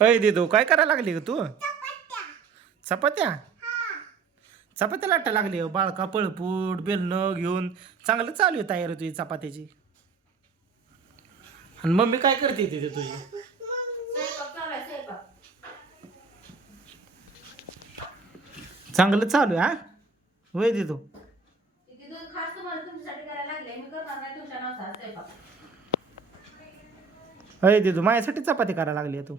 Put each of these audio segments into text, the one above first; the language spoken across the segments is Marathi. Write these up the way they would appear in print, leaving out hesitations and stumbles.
अय दिदू काय करायला लागली ग तू? चपात्या चपात्या लाटा लागली हो. बाळका पळपूट बेलणं घेऊन चांगलं चालू आहे तयारी तुझी चपात्याची. आणि मम्मी काय करते तिथे तुझी? चांगलं चालू आहे. हा वय दिदू. अय दिदू माझ्यासाठी चपाती करायला लागली तू.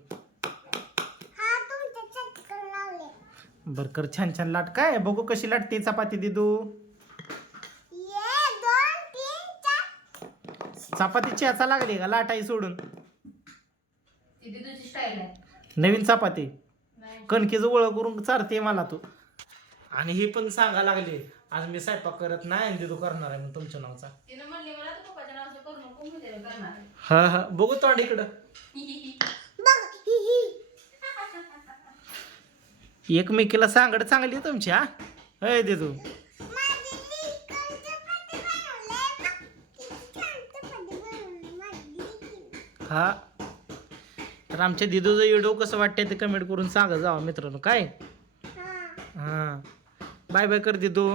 बर कर छान छान लाट. काय बघू कशी लाटते चपाती दिदू. चपाती चेचा लागली का लाटाई सोडून? नवीन चपाती कणकीचं ओळख करून चारते मला तू. आणि हे पण सांगा लागले आज मी स्वयंपाक करत नाही आणि दिदू करणार आहे मग तुमच्या नावचा. हा हा बघू तोंड इकडं. एकमेकीला सांगड चांगली आहे तुमची. हा अय दिदू. हा तर आमच्या दिदूचं व्हिडिओ कसं वाटतंय ते कमेंट करून सांगा जावा मित्रांनो. काय हा बाय बाय कर दिदू.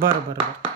बरं बरं बरं.